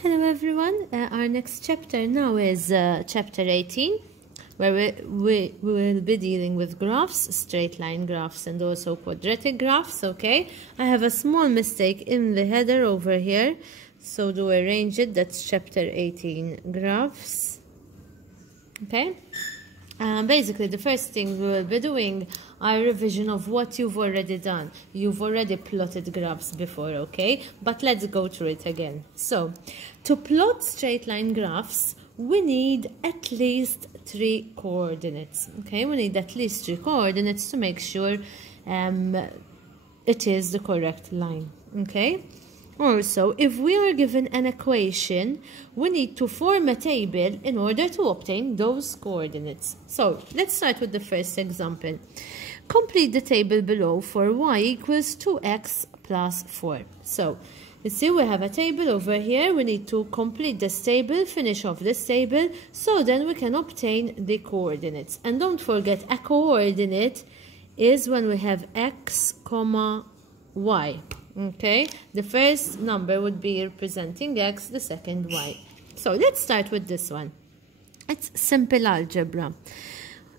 Hello everyone, our next chapter now is chapter 18, where we will be dealing with graphs, straight line graphs and also quadratic graphs, okay? I have a small mistake in the header over here, so do arrange it. That's chapter 18 graphs, okay? Basically, the first thing we will be doing are revision of what you've already done. You've already plotted graphs before, okay? But let's go through it again. So, to plot straight line graphs, we need at least 3 coordinates, okay? We need at least 3 coordinates to make sure it is the correct line, okay? Also, if we are given an equation, we need to form a table in order to obtain those coordinates. So, let's start with the first example. Complete the table below for y equals 2x plus 4. So, you see we have a table over here. We need to complete this table, finish off this table, so then we can obtain the coordinates. And don't forget, a coordinate is when we have x, y. Okay, the first number would be representing x, the second y. So let's start with this one. It's simple algebra.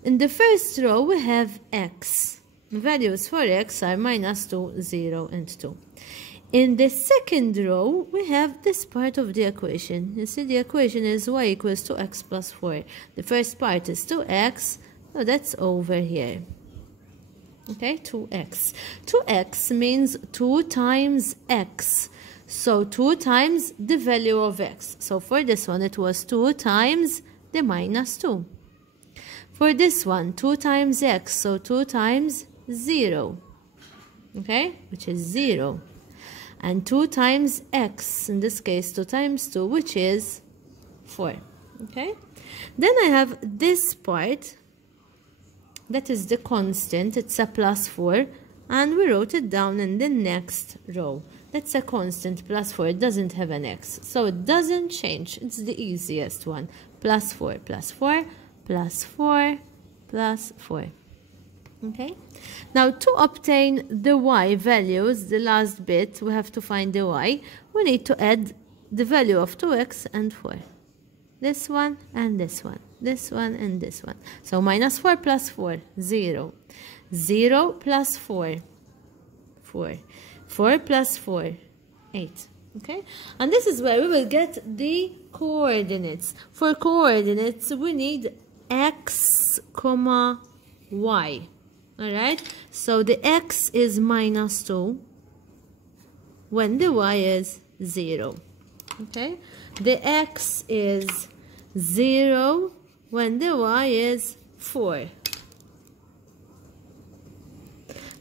In the first row we have x. Values for x are -2, 0 and 2. In the second row we have this part of the equation. You see the equation is y equals 2x plus 4. The first part is 2x, so that's over here. Okay, 2x. 2x means 2 times x. So 2 times the value of x. So for this one, it was 2 times the -2. For this one, 2 times x. So 2 times 0. Okay, which is 0. And 2 times x. In this case, 2 times 2, which is 4. Okay. Then I have this part. That is the constant, it's a +4, and we wrote it down in the next row. That's a constant, +4, it doesn't have an x, so it doesn't change. It's the easiest one. +4, +4, +4, +4. Okay? Now, to obtain the y values, the last bit, we have to find the y. We need to add the value of 2x and 4. This one and this one. This one and this one. So -4 plus 4, 0. 0 plus 4, 4. 4 plus 4, 8. Okay? And this is where we will get the coordinates. For coordinates, we need x, y. Alright? So the x is -2 when the y is 0. Okay? The x is 0 when the y is 4.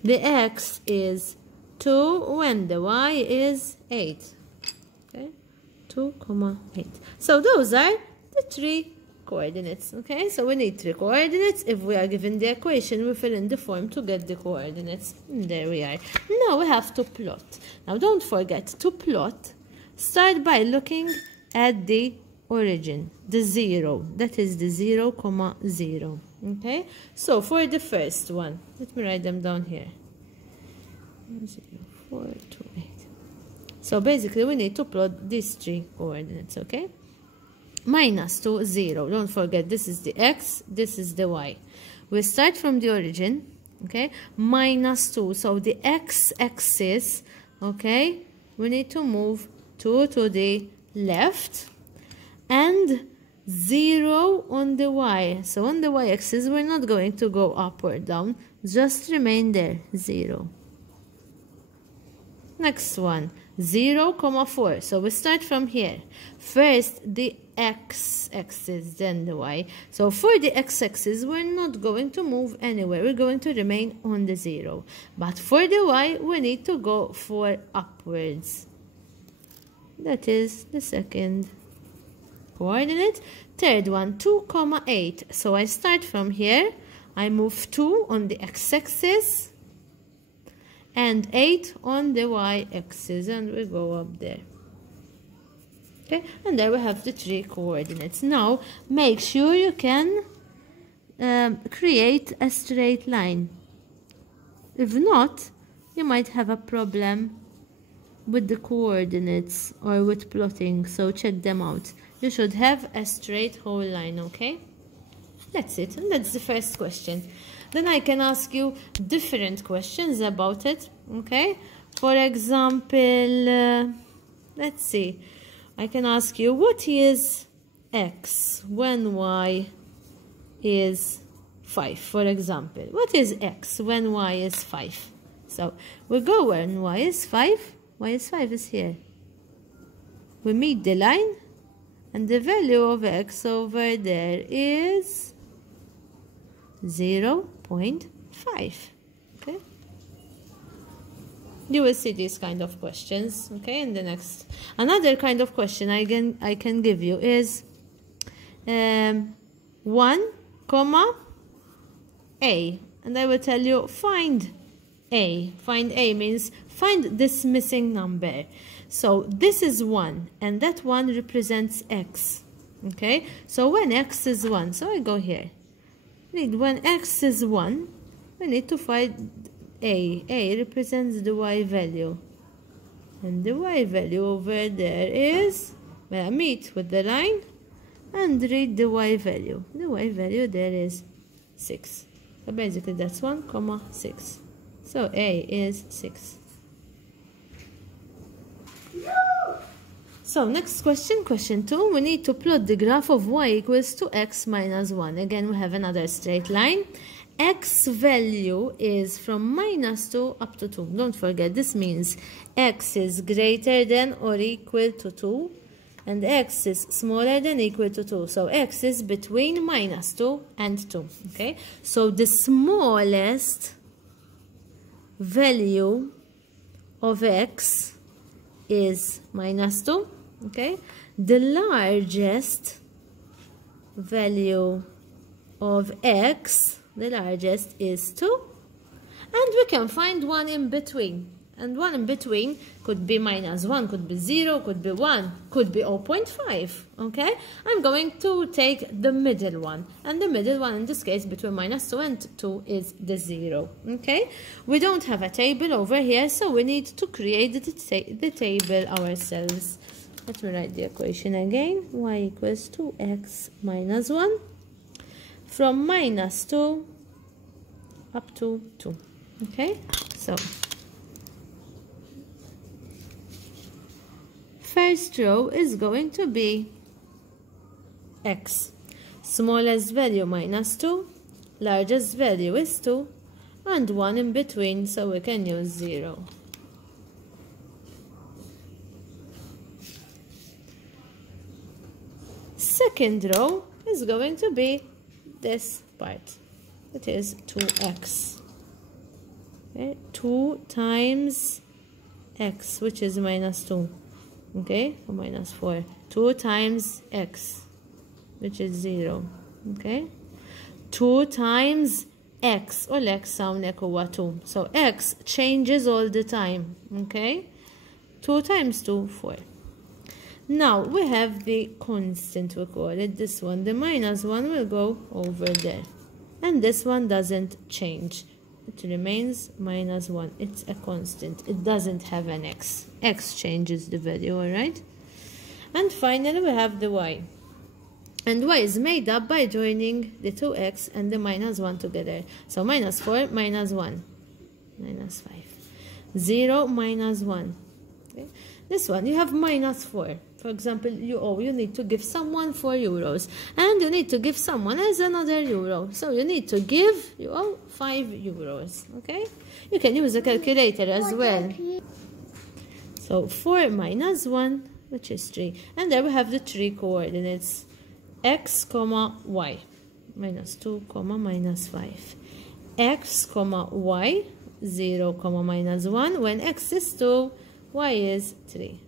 The x is 2 when the y is 8. Okay? 2, 8. So those are the 3 coordinates. Okay? So we need 3 coordinates. If we are given the equation, we fill in the form to get the coordinates. And there we are. Now we have to plot. Now don't forget to plot. Start by looking at the origin, the 0. That is the 0, 0. Okay? So for the first one, let me write them down here. 0, 4, 2, 8. So basically we need to plot these 3 coordinates, okay? -2, 0. Don't forget, this is the x, this is the y. We start from the origin, okay? -2. So the x-axis, okay? We need to move 2 to the left and 0 on the y. So on the y-axis, we're not going to go up or down. Just remain there, 0. Next one, 0, 4. So we start from here. First, the x-axis, then the y. So for the x-axis, we're not going to move anywhere. We're going to remain on the 0. But for the y, we need to go for upwards. That is the second coordinate. Third one, 2, 8. So I start from here. I move 2 on the x-axis and 8 on the y-axis, and we go up there. Okay, and there we have the 3 coordinates. Now, make sure you can create a straight line. If not, you might have a problem with the coordinates or with plotting, so check them out. You should have a straight whole line, okay? That's it, and that's the first question. Then I can ask you different questions about it, okay? For example, let's see. I can ask you, what is x when y is 5, for example? What is x when y is 5? So we go when y is 5. Y is 5 is here. We meet the line, and the value of x over there is 0.5. Okay? You will see these kind of questions, okay, in the next. Another kind of question I can give you is 1, a, and I will tell you find a. Find a means find this missing number. So this is 1, and that 1 represents x, okay? So when x is 1, so I go here. When x is 1, we need to find a. A represents the y value. And the y value over there is, well, meet with the line and read the y value. The y value there is 6. So basically that's 1, 6. So a is 6. So next question, question 2. We need to plot the graph of y equals to x minus 1. Again, we have another straight line. X value is from -2 up to 2. Don't forget, this means x is greater than or equal to 2, and x is smaller than or equal to 2. So x is between -2 and 2. Okay? So the smallest value of x is -2. Okay? The largest value of x, the largest is 2, and we can find one in between. And one in between could be -1, could be 0, could be 1, could be 0.5. Okay? I'm going to take the middle one, and the middle one in this case between -2 and 2 is the 0. Okay? We don't have a table over here, so we need to create the table ourselves. Let me write the equation again. Y equals to x minus 1 from -2 up to 2. Okay? So first row is going to be x. Smallest value -2, largest value is 2, and 1 in between, so we can use 0. Second row is going to be this part. It is 2x. Okay? 2 times x, which is -2. Okay, or -4. 2 times x, which is 0. Okay, 2 times x, u l-x hawnhekk huwa 2. So x changes all the time. Okay, 2 times 2, 4. Now we have the constant, we call it this one. The -1 will go over there, and this one doesn't change. It remains -1. It's a constant. It doesn't have an x. X changes the value, alright? And finally we have the y. And y is made up by joining the 2x and the -1 together. So -4 minus 1. -5. 0 minus 1. Okay? This one, you have -4. For example, you need to give someone 4 euros, and you need to give someone else another euro. So you need to give 5 euros. Okay? You can use a calculator as well. So 4 minus 1, which is 3. And there we have the 3 coordinates. X, y. -2, -5. X, y. 0, -1. When x is 2, y is 3.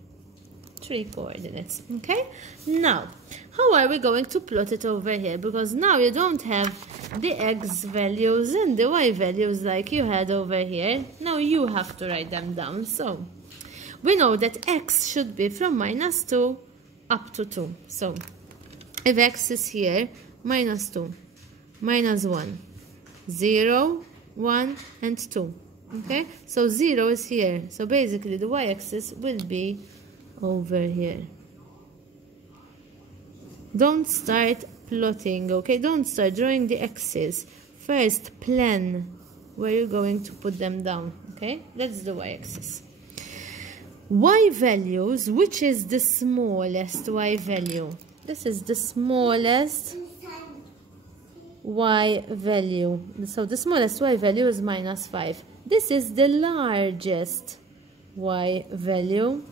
3 coordinates. Okay? Now, how are we going to plot it over here? Because now you don't have the x values and the y values like you had over here. Now you have to write them down. So, we know that x should be from -2 up to 2. So, if x is here, -2, -1, 0, 1, and 2. Okay, so 0 is here. So basically the y-axis will be over here. Don't start plotting, okay? Don't start drawing the x's. First, plan where you're going to put them down, okay? That's the y-axis. Y values, which is the smallest y value? This is the smallest y value. So the smallest y value is -5. This is the largest y value.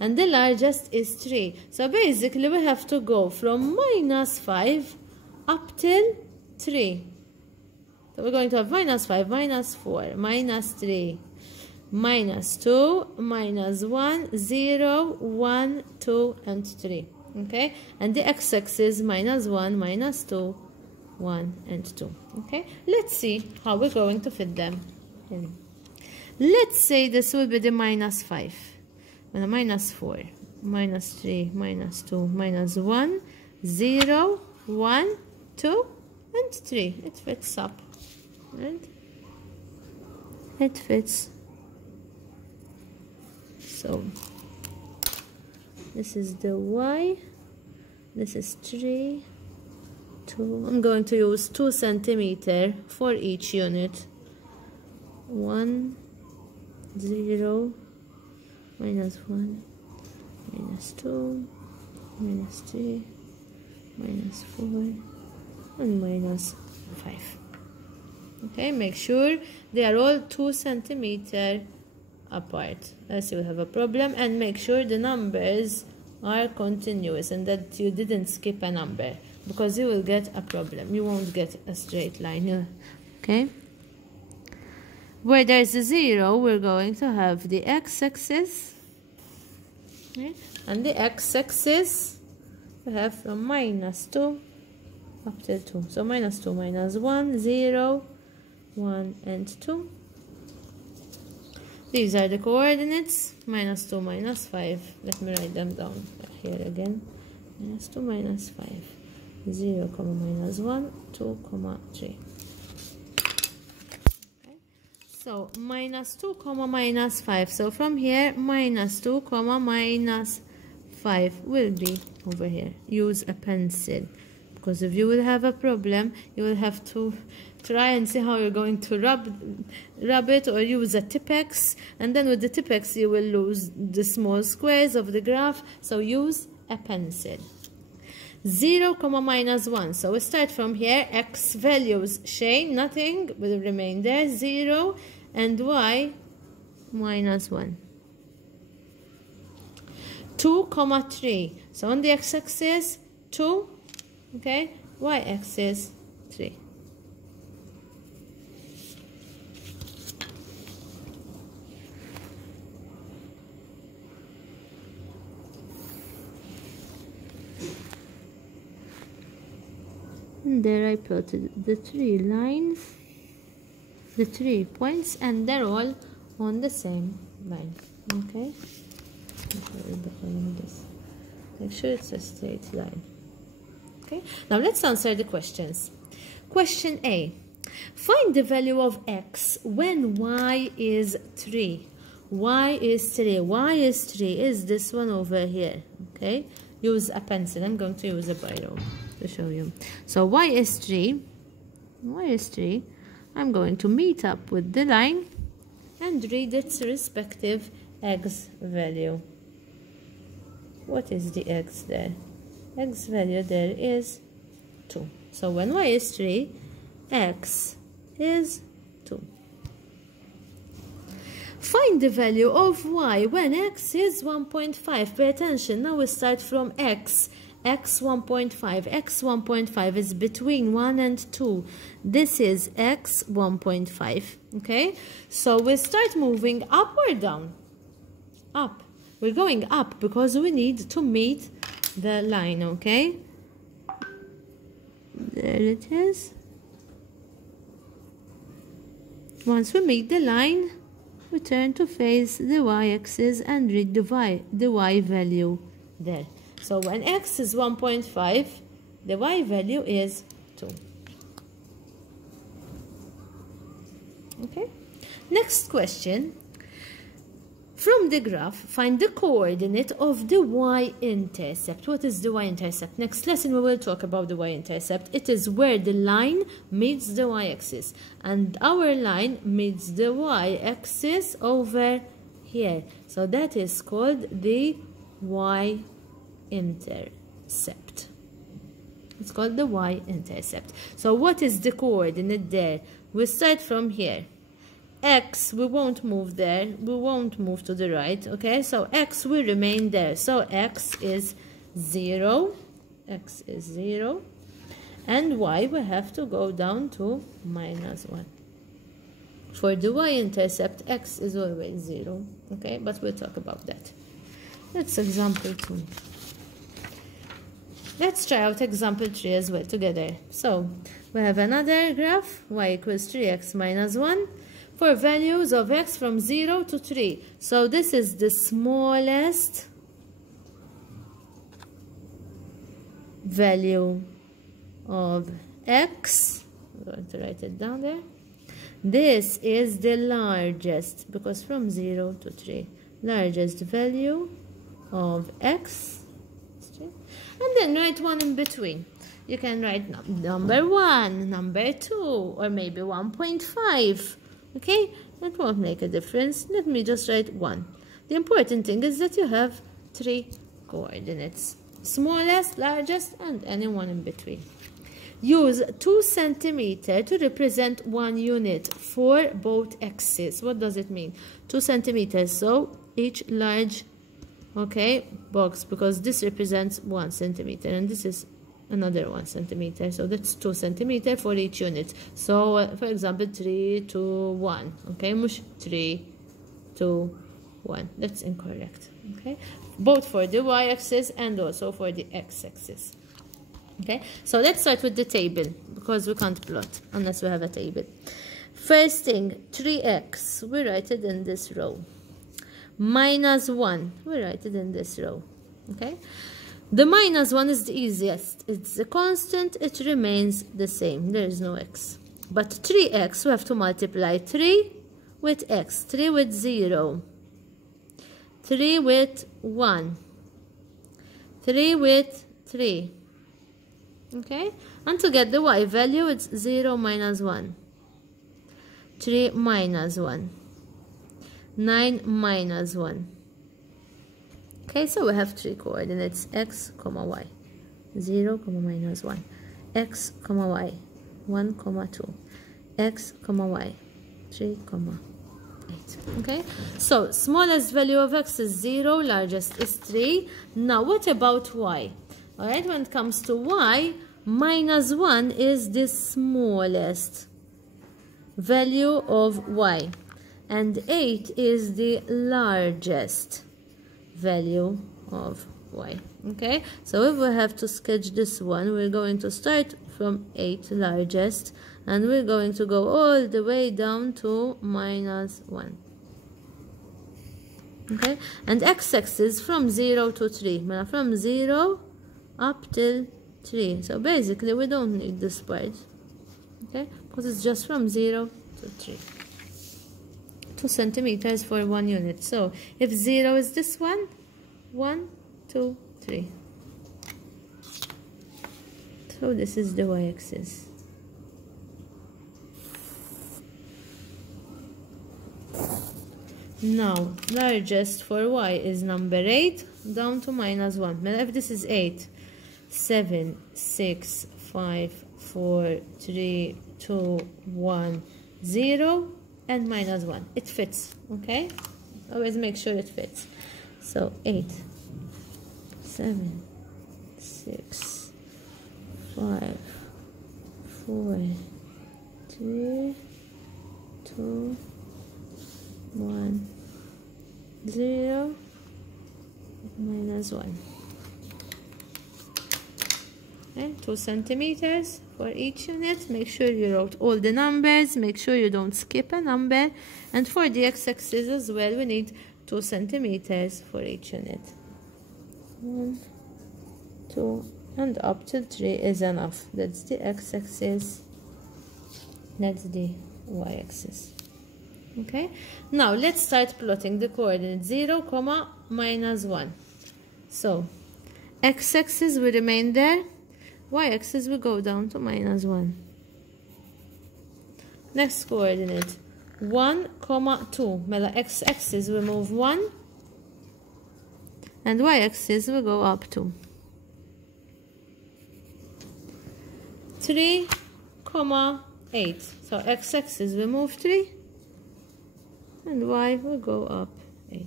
And the largest is 3. So basically we have to go from -5 up till 3. So we're going to have -5, -4, -3, -2, -1, 0, 1, 2, and 3. Okay? And the x-axis -1, -2, 1, and 2. Okay? Let's see how we're going to fit them in. Let's say this will be the -5. And -4, -3, -2, -1, 0, 1, 2, and 3. It fits up. Right? It fits. So this is the y. This is 3, 2. I'm going to use 2 centimeters for each unit. 1, 0, -1, -2, -3, -4, and -5. Okay, make sure they are all 2 centimeters apart, else you will have a problem. And make sure the numbers are continuous and that you didn't skip a number, because you will get a problem. You won't get a straight line. Okay, where there's a 0, we're going to have the x-axis, okay? And the x-axis we have from -2 up to 2. So -2, -1, 0, 1, and 2. These are the coordinates. -2, -5. Let me write them down here again. -2, -5. 0, -1, 2, 3. Okay. So -2, -5. So from here, -2, -5 will be over here. Use a pencil, because if you will have a problem, you will have to try and see how you're going to rub it, or use a Tipex, and then with the Tipex you will lose the small squares of the graph. So use a pencil. 0, -1. So we start from here. X values change, nothing will remain there. 0 and y -1. 2, 3. So on the x-axis 2, okay, y-axis 3. And there I plotted the 3 lines, the 3 points, and they're all on the same line. Okay, make sure it's a straight line. Okay, now let's answer the questions. Question A: find the value of x when y is 3. Y is 3. Y is 3 is this one over here. Okay, use a pencil. I'm going to use a biro to show you. So y is 3. Y is 3. I'm going to meet up with the line and read its respective x value. What is the x there? X value there is 2. So when y is 3, x is 2. Find the value of y when x is 1.5. Pay attention. Now we start from x. X 1.5. X 1.5 is between 1 and 2. This is x 1.5. Okay? So we start moving up or down? Up. We're going up because we need to meet the line. Okay? There it is. Once we meet the line, we turn to face the y-axis and read the y value there. So when x is 1.5, the y value is 2. Okay? Next question. From the graph, find the coordinate of the y-intercept. What is the y-intercept? Next lesson we will talk about the y-intercept. It is where the line meets the y-axis. And our line meets the y-axis over here. So that is called the y-intercept. It's called the y-intercept. So what is the coordinate there? We start from here. X, we won't move there, we won't move to the right, okay? So X will remain there. So X is 0, X is 0, and Y we have to go down to -1. For the y-intercept, X is always 0, okay? But we'll talk about that. That's example 2. Let's try out example 3 as well together. So we have another graph, y equals 3x minus 1. For values of x from 0 to 3. So this is the smallest value of x. I'm going to write it down there. This is the largest, because from 0 to 3. Largest value of x. And then write one in between. You can write number 1, number 2, or maybe 1.5. Okay, that won't make a difference. Let me just write 1. The important thing is that you have 3 coordinates. Smallest, largest, and any one in between. Use 2 centimeter to represent 1 unit for both x's. What does it mean? 2 centimeters. So each large, okay, box, because this represents 1 centimeter and this is another 1 centimeter, so that's 2 centimeter for each unit. So for example 3 to 1, okay, mush 3 to 1, that's incorrect, okay, both for the y-axis and also for the x-axis. Okay, so let's start with the table, because we can't plot unless we have a table. First thing, 3x, we write it in this row. -1, we write it in this row, okay. The -1 is the easiest. It's a constant. It remains the same. There is no x. But 3x, we have to multiply 3 with x. 3 with 0. 3 with 1. 3 with 3. Okay? And to get the y value, it's 0 minus 1. 3 minus 1. 9 minus 1. Okay, so we have 3 coordinates, x, y, 0, -1, x, y, 1, 2, x, y, 3, 8. Okay, so smallest value of x is 0, largest is 3. Now, what about y? All right, when it comes to y, -1 is the smallest value of y, and 8 is the largest value of y. Okay, so if we have to sketch this one, we're going to start from 8, largest, and we're going to go all the way down to -1. Okay, and x-axis from 0 to 3, from 0 up till 3. So basically we don't need this part, okay, because it's just from 0 to 3. 2 centimeters for 1 unit. So if 0 is this one, 1, 2, 3. So this is the y-axis. Now, largest for y is number 8 down to -1. Now if this is 8, 7, 6, 5, 4, 3, 2, 1, 0, and -1. It fits, okay? Always make sure it fits. So 8, 7, 6, 5, 4, 3, 2, 1, 0, -1. Okay, 2 centimeters for each unit. Make sure you wrote all the numbers. Make sure you don't skip a number. And for the x-axis as well, we need 2 centimeters for each unit. 1, 2, and up till 3 is enough. That's the x-axis. That's the y-axis. Okay, now let's start plotting the coordinate 0, comma, minus 1. So x-axis will remain there, y-axis will go down to minus 1. Next coordinate 1, comma, 2. Mela x-axis will move 1 and y-axis will go up 2. 3, comma, 8. So x-axis will move 3 and y will go up 8.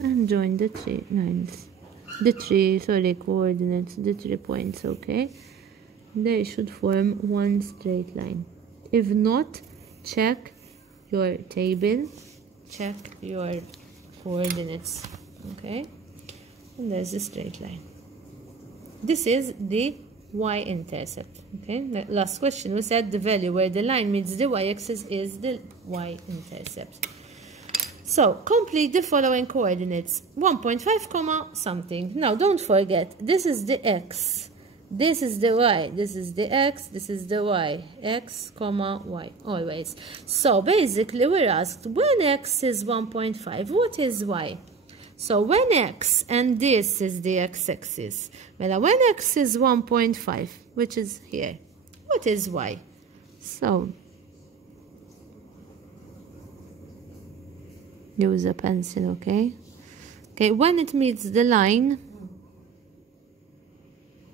And join the 3 lines. The 3 coordinates, the 3 points, okay? They should form one straight line. If not, check your table, check your coordinates, okay? And there's a straight line. This is the y-intercept, okay? The last question, we said the value where the line meets the y-axis is the y-intercept. So, complete the following coordinates. 1.5, comma, something. Now, don't forget, this is the x, this is the y, this is the x, this is the y. X, comma, y, always. So, basically, we're asked, when x is 1.5, what is y? So, when x, and this is the x-axis, well, when x is 1.5, which is here, what is y? So, use a pencil, okay? Okay, when it meets the line,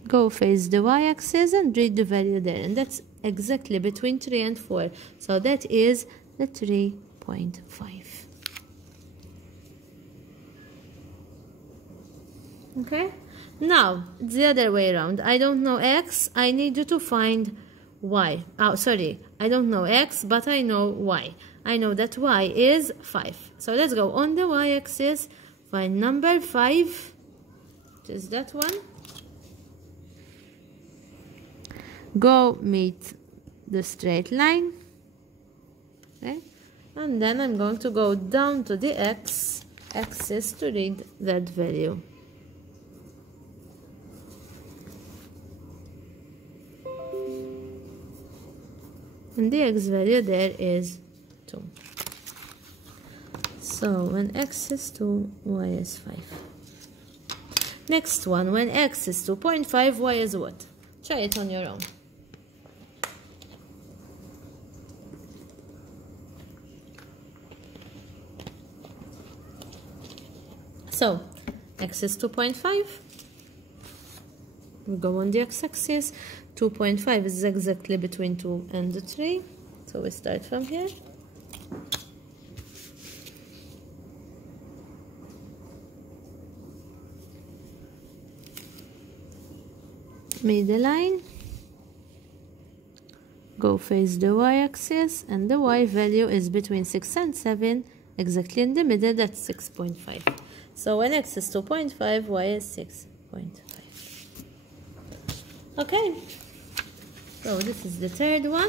go face the y-axis and read the value there. And that's exactly between 3 and 4. So that is the 3.5. Okay? Now, the other way around. I don't know x, I need you to find y. Oh, sorry. I don't know x, but I know y. I know that y is 5. So let's go on the y-axis, find number 5, which is that one. Go meet the straight line. Okay? And then I'm going to go down to the x-axis to read that value. And the x value there is 2. So when x is 2, y is 5. Next one, when x is 2.5, y is what? Try it on your own. So x is 2.5. We go on the x-axis. 2.5 is exactly between 2 and 3. So we start from here. Meet the line. Go face the y-axis, and the y value is between 6 and 7, exactly in the middle, that's 6.5. So when x is 2.5, y is 6.5. Okay. So this is the third one.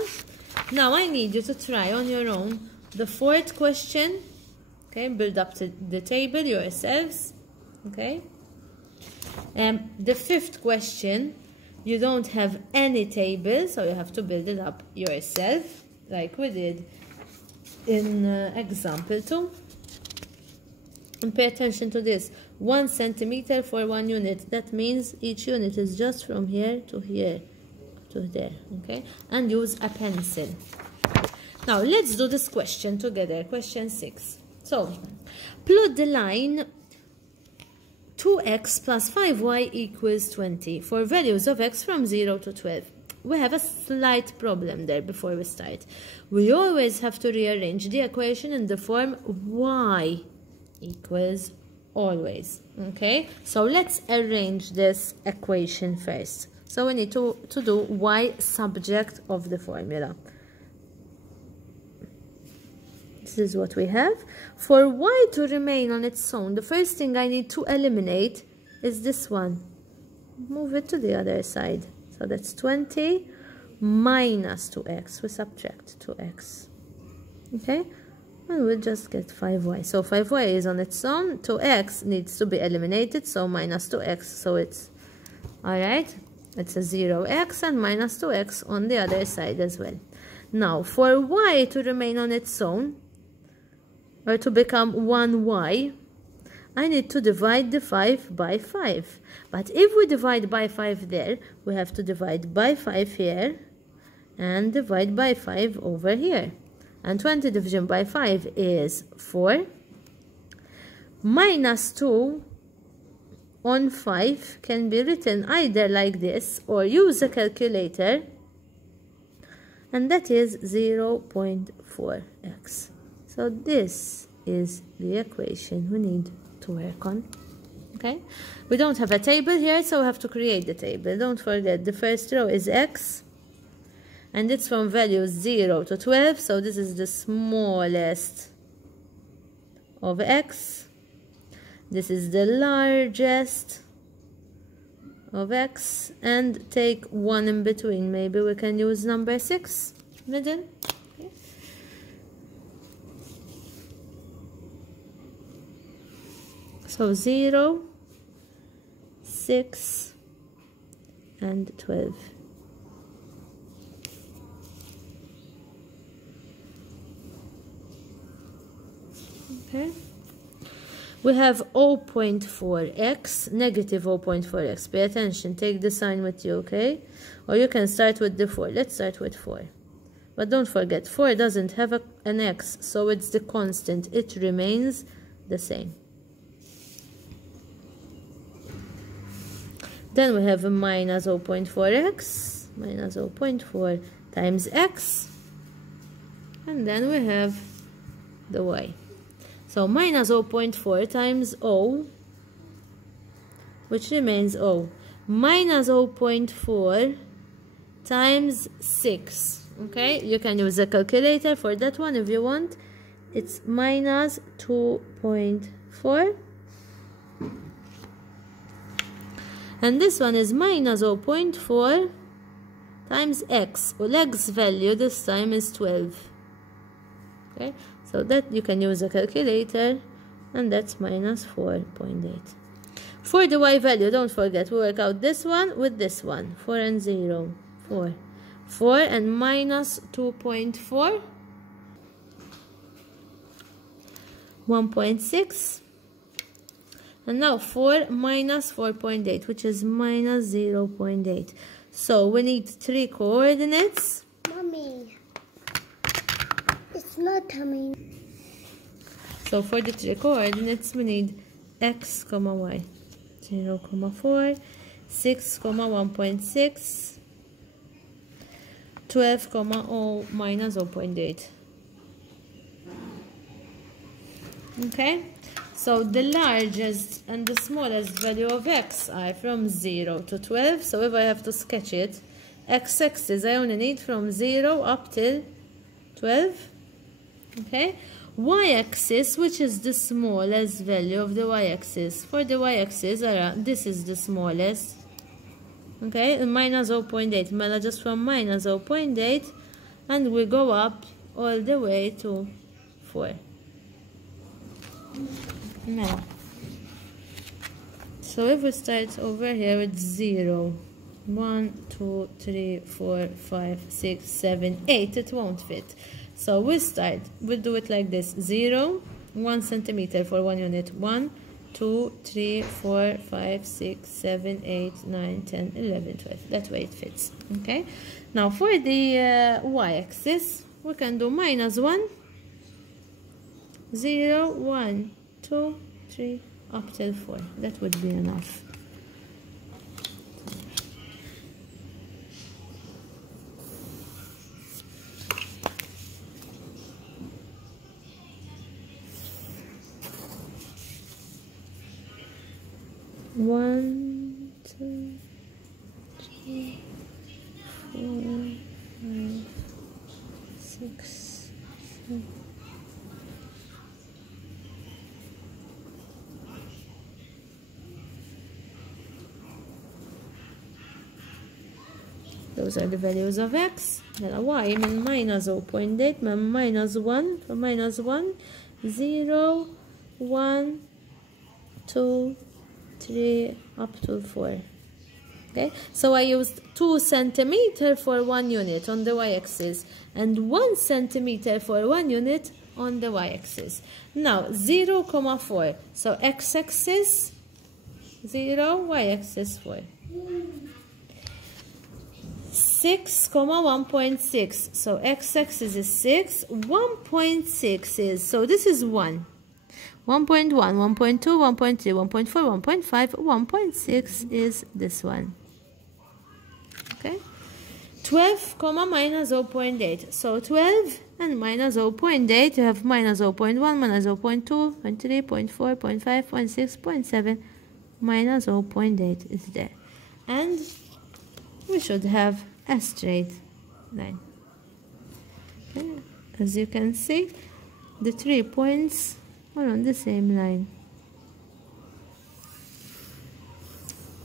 Now I need you to try on your own the fourth question. Okay, build up the table yourselves. Okay. The fifth question, you don't have any table, so you have to build it up yourself, like we did in example 2. And pay attention to this. 1 centimeter for 1 unit. That means each unit is just from here to here to there. Okay? And use a pencil. Now let's do this question together. Question 6. So plot the line 2x plus 5y equals 20 for values of x from 0 to 12. We have a slight problem there before we start. We always have to rearrange the equation in the form y equals always. Okay, so let's arrange this equation first. So we need to do y subject of the formula. This is what we have. For y to remain on its own, the first thing I need to eliminate is this one. Move it to the other side. So that's 20 minus 2x. We subtract 2x. Okay? And we'll just get 5y. So 5y is on its own. 2x needs to be eliminated. So minus 2x. So it's alright. It's a 0x and minus 2x on the other side as well. Now, for y to remain on its own, or to become 1y, I need to divide the 5 by 5. But if we divide by 5 there, we have to divide by 5 here and divide by 5 over here. And 20 division by 5 is 4. Minus 2 on 5 can be written either like this or use a calculator, and that is 0.4x. So this is the equation we need to work on. Okay, we don't have a table here, so we have to create the table. Don't forget, the first row is x, and it's from values 0 to 12, so this is the smallest of x. This is the largest of x, and take 1 in between. Maybe we can use number 6 middle. Okay. So 0, 6, and 12. Okay. We have 0.4x, negative 0.4x. Pay attention, take the sign with you, okay? Or you can start with the 4. Let's start with 4. But don't forget, 4 doesn't have an x, so it's the constant. It remains the same. Then we have a minus 0.4x, minus 0.4 times x. And then we have the y. So minus 0.4 times O, which remains O, minus 0.4 times 6. Okay, you can use a calculator for that one if you want. It's minus 2.4. And this one is minus 0.4 times x. Well, x value this time is 12. Okay. So that you can use a calculator, and that's minus 4.8. For the y value, don't forget, we work out this one with this one. 4 and 0. 4. 4 and minus 2.4. 1.6. And now 4 minus 4.8, which is minus 0.8. So we need 3 coordinates. Mommy. It's not coming. So for the 3 coordinates, we need x, y. 0, 4, 6, 1.6, 12, O minus 0.8. Okay? So the largest and the smallest value of x are from 0 to 12. So if I have to sketch it, x-axis I only need from 0 up till 12. Okay, y-axis, which is the smallest value of the y-axis. For the y-axis, this is the smallest. Okay, and minus 0.8. Mela just from minus 0.8, and we go up all the way to 4. Now, so if we start over here with 0, 1, 2, 3, 4, 5, 6, 7, 8, it won't fit. So we'll do it like this. 0, 1 centimeter for 1 unit. 1, 2, 3, 4, 5, 6, 7, 8, 9, 10, 11, 12. That way it fits. Okay. Now for the y-axis, we can do minus 1, 0, 1, 2, 3, up till 4. That would be enough. One, 2, 3, 4, 5, 6, 7. Those are the values of x. Then y من minus 0.8 من minus 1 from minus 1 0 1 2 3 up to 4. Okay, so I used 2 centimeter for 1 unit on the y-axis and 1 centimeter for 1 unit on the y-axis. Now 0, 4. So x-axis 0, y-axis 4. 6, 1.6. So x-axis is 6. 1.6 is, so this is 1. 1.1, 1.2, 1.3, 1.4, 1.5, 1.6 is this one. Okay, 12, minus 0.8. So 12 and minus 0.8, you have minus 0.1, minus 0.2, 0.3, 0.4, 0.5, 0.6, 0.7, minus 0.8 is there. And we should have a straight line. Okay. As you can see, the 3 points are on the same line.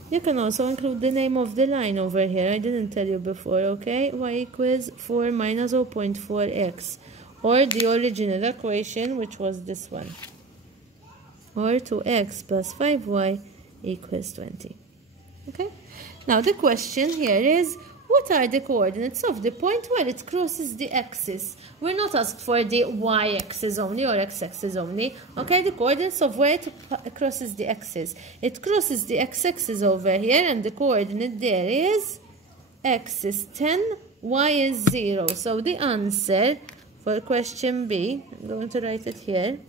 You can also include the name of the line over here. I didn't tell you before, okay? Y equals 4 minus 0.4x. Or the original equation, which was this one. Or 2x plus 5y equals 20. Okay? Now the question here is, what are the coordinates of the point where it crosses the axis? We're not asked for the y-axis only or x-axis only. Okay, the coordinates of where it crosses the axis. It crosses the x-axis over here, and the coordinate there is x is 10, y is 0. So the answer for question B, I'm going to write it here.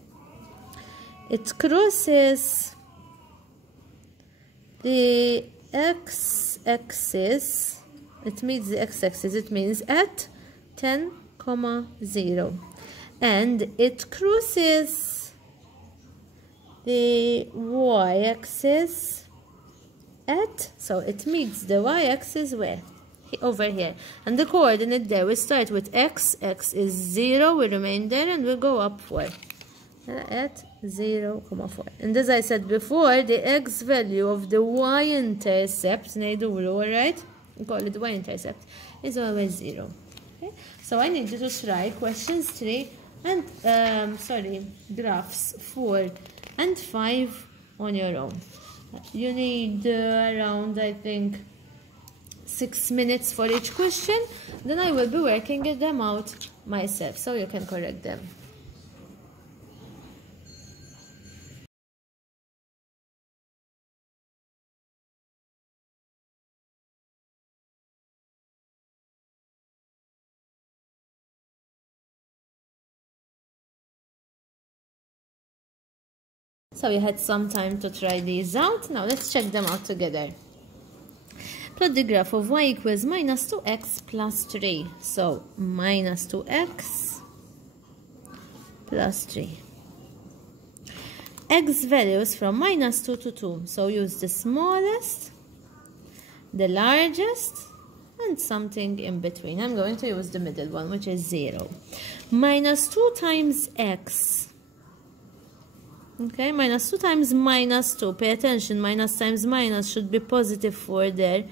It crosses the x-axis. It meets the x-axis, it means at 10, 0. And it crosses the y-axis at, so it meets the y-axis where? Over here. And the coordinate there, we start with x, x is 0, we remain there, and we go up 4. At 0, 4. And as I said before, the x value of the y-intercept, right? We call it y-intercept, is always 0. Okay? So I need you to try questions 3 and, graphs 4 and 5 on your own. You need around, I think, 6 minutes for each question. Then I will be working them out myself, so you can correct them. So you had some time to try these out. Now let's check them out together. Plot the graph of y equals minus 2x plus 3. So minus 2x plus 3. X values from minus 2 to 2. So use the smallest, the largest, and something in between. I'm going to use the middle one, which is 0. Minus 2 times x. Okay, minus 2 times minus 2. Pay attention, minus times minus should be positive 4 there.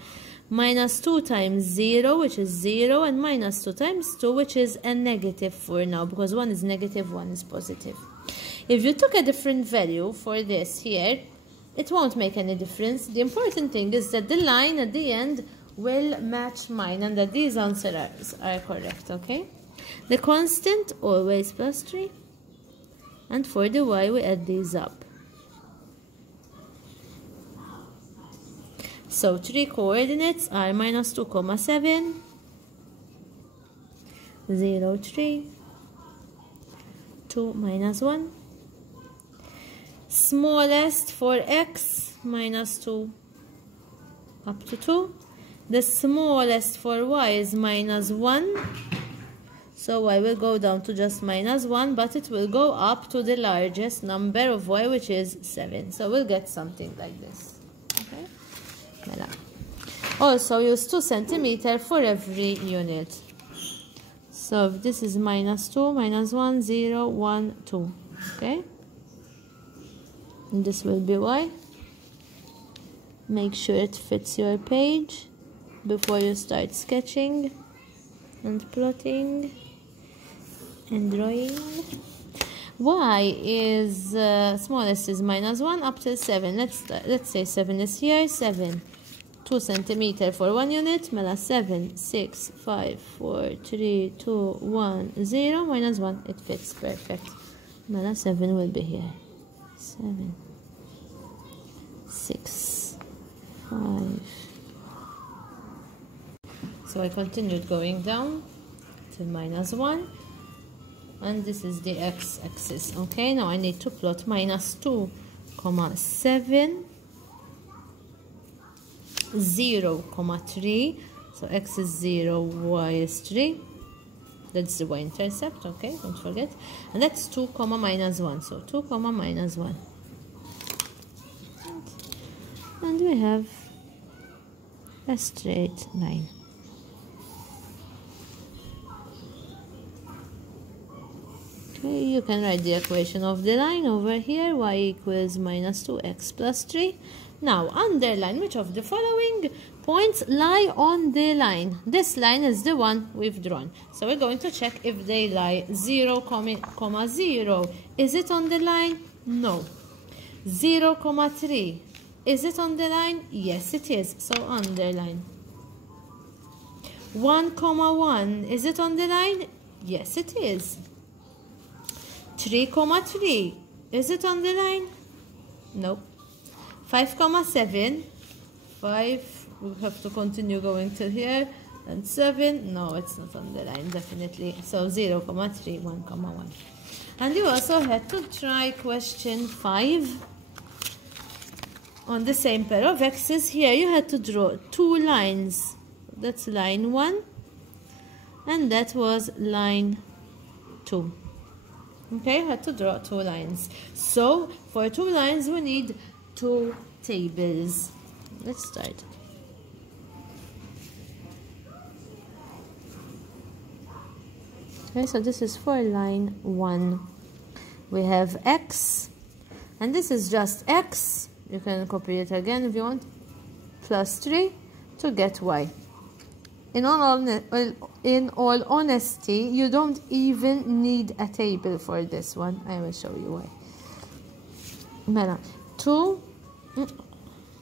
Minus 2 times 0, which is 0, and minus 2 times 2, which is a negative 4 now, because 1 is negative, 1 is positive. If you took a different value for this here, it won't make any difference. The important thing is that the line at the end will match mine, and that these answers are correct, okay? The constant, always plus 3. And for the y, we add these up. So 3 coordinates are minus 2, 7, 0, 3, 2, minus 1. Smallest for x, minus 2 up to 2. The smallest for y is minus 1. So y will go down to just minus 1, but it will go up to the largest number of y, which is 7. So we'll get something like this. Okay? Voilà. Also use 2 centimeters for every unit. So this is minus 2, minus 1, 0, 1, 2. Okay? And this will be y. Make sure it fits your page before you start sketching and plotting and drawing. Y is smallest is minus 1 up to 7. Let's say 7 is here. 7 2 centimeter for 1 unit, mela 7, 6, 5, 4, 3, 2, 1, 0, minus 1, it fits, perfect. Mela 7 will be here. 7, 6, 5. So I continued going down to minus 1. And this is the x-axis. Okay, now I need to plot minus 2, 7, 0, 3. So x is 0, y is 3. That's the y-intercept, okay, don't forget. And that's 2, minus 1. So 2, minus 1. And we have a straight line. Okay, you can write the equation of the line over here, y equals minus 2x plus 3. Now, underline which of the following points lie on the line. This line is the one we've drawn. So we're going to check if they lie 0, 0. Is it on the line? No. 0, 3. Is it on the line? Yes, it is. So underline. 1, 1. Is it on the line? Yes, it is. 3, 3. Is it on the line? Nope. 5, 7. 5. We have to continue going till here. And 7. No, it's not on the line, definitely. So 0, 3, 1, 1. And you also had to try question 5. On the same pair of x's here, you had to draw 2 lines. That's line 1. And that was line 2. Okay, I had to draw 2 lines. So, for 2 lines, we need 2 tables. Let's start. Okay, so this is for line 1. We have x, and this is just x. You can copy it again if you want. Plus 3 to get y. In all honesty, you don't even need a table for this one. I will show you why. 2.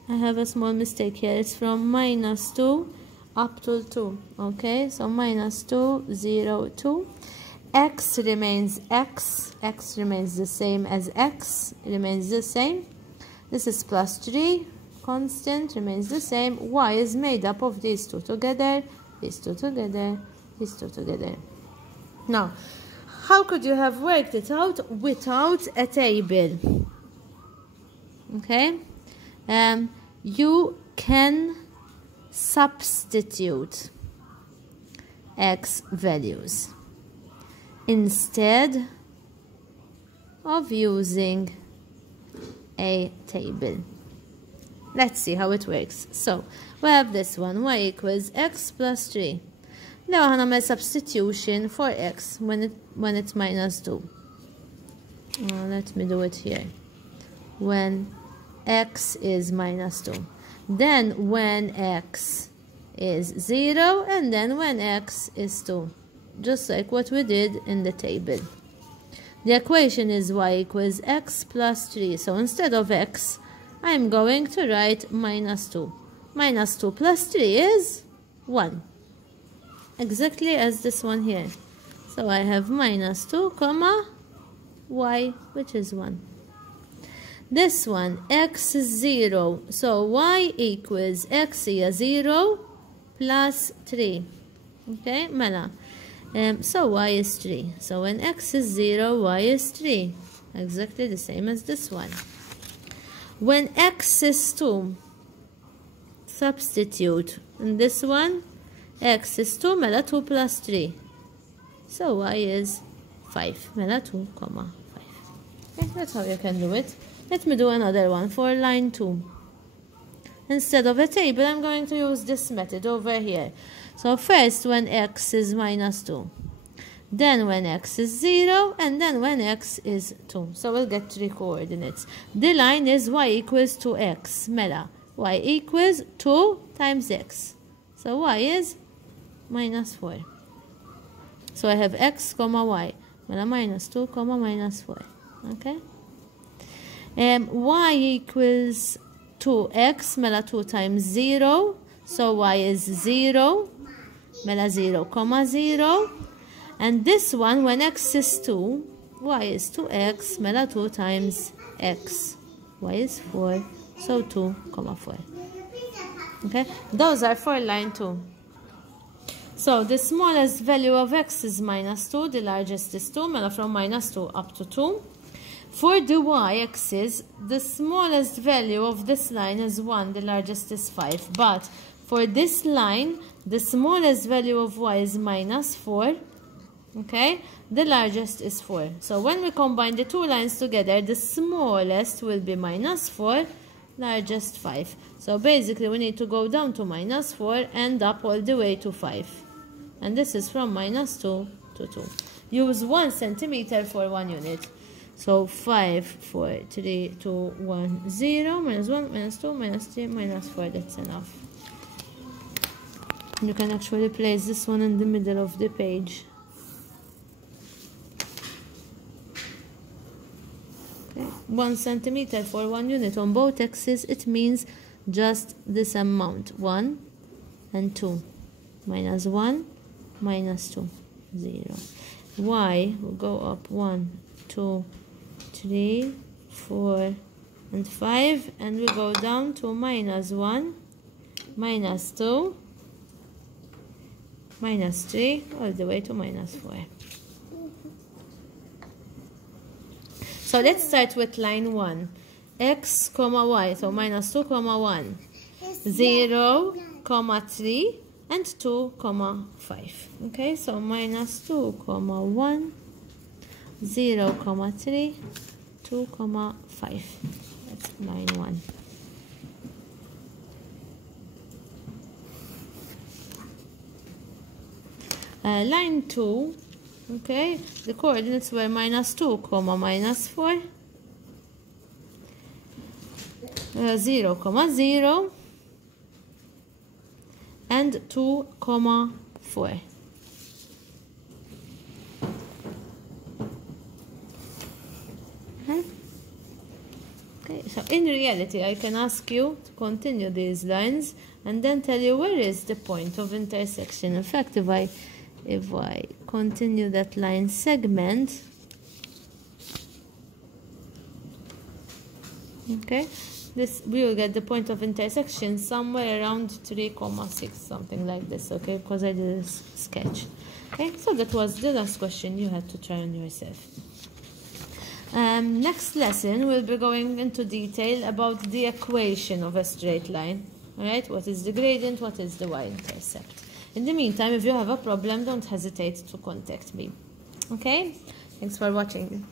I have a small mistake here. It's from minus 2 up to 2. Okay, so minus 2, 0, 2. X remains x. X remains the same as x. Remains the same. This is plus 3. Constant remains the same. Y is made up of these 2 together. These 2 together, these 2 together. Now, how could you have worked it out without a table? Okay, you can substitute x values instead of using a table. Let's see how it works. So, we have this one, y equals x plus 3. Now, I'm going to substitution for x when it's minus 2. Let me do it here. When x is minus 2. Then when x is 0, and then when x is 2. Just like what we did in the table. The equation is y equals x plus 3. So, instead of x, I'm going to write minus 2. Minus 2 plus 3 is 1. Exactly as this one here. So I have minus 2, comma, y, which is 1. This one, x is 0. So y equals x is 0 plus 3. Okay, mela. So y is 3. So when x is 0, y is 3. Exactly the same as this one. When x is 2, substitute. In this one, x is 2, mela 2 plus 3. So y is 5, mela 2, comma 5. Okay, that's how you can do it. Let me do another one for line 2. Instead of a table, I'm going to use this method over here. So first, when x is minus 2. Then when x is 0, and then when x is 2. So we'll get 3 coordinates. The line is y equals to x. Mela, y equals 2 times x. So y is minus 4. So I have x, comma y. Mela minus 2, comma minus 4. Okay? Y equals 2x mela 2 times 0, so y is 0 mela 0 comma 0, and this one when x is 2, y is 2x mela 2 times x, y is 4, so 2 comma 4. Okay, those are for line 2. So the smallest value of x is minus 2, the largest is 2, mela from minus 2 up to 2. For the y-axis, the smallest value of this line is 1, the largest is 5. But for this line, the smallest value of y is minus 4, okay? The largest is 4. So when we combine the two lines together, the smallest will be minus 4, largest 5. So basically we need to go down to minus 4 and up all the way to 5. And this is from minus 2 to 2. Use 1 centimeter for 1 unit. So 5, 4, 3, 2, 1, 0, minus 1, minus 2, minus 3, minus 4, that's enough. You can actually place this one in the middle of the page. Okay. 1 centimeter for 1 unit on both axes, it means just this amount, 1 and 2. Minus 1, minus 2, 0. Y will go up 1, 2, 3, 4, and 5, and we go down to minus 1, minus 2, minus 3, all the way to minus 4. So let's start with line 1. X, comma y, so minus 2, comma 1, 0, comma 3, and 2, comma 5. Okay, so minus 2, comma 1, 0, comma 3, 2, comma 5. That's line 1. Line 2, okay, the coordinates were minus 2, comma minus 4, 0, comma 0, and 2, comma 4. Okay, so in reality, I can ask you to continue these lines and then tell you where is the point of intersection. In fact, if I continue that line segment, okay, this we will get the point of intersection somewhere around 3,6, something like this, okay, because I did a sketch. Okay, so that was the last question you had to try on yourself. Next lesson we'll be going into detail about the equation of a straight line. Alright, what is the gradient, what is the y-intercept. In the meantime, if you have a problem, don't hesitate to contact me. Okay, thanks for watching.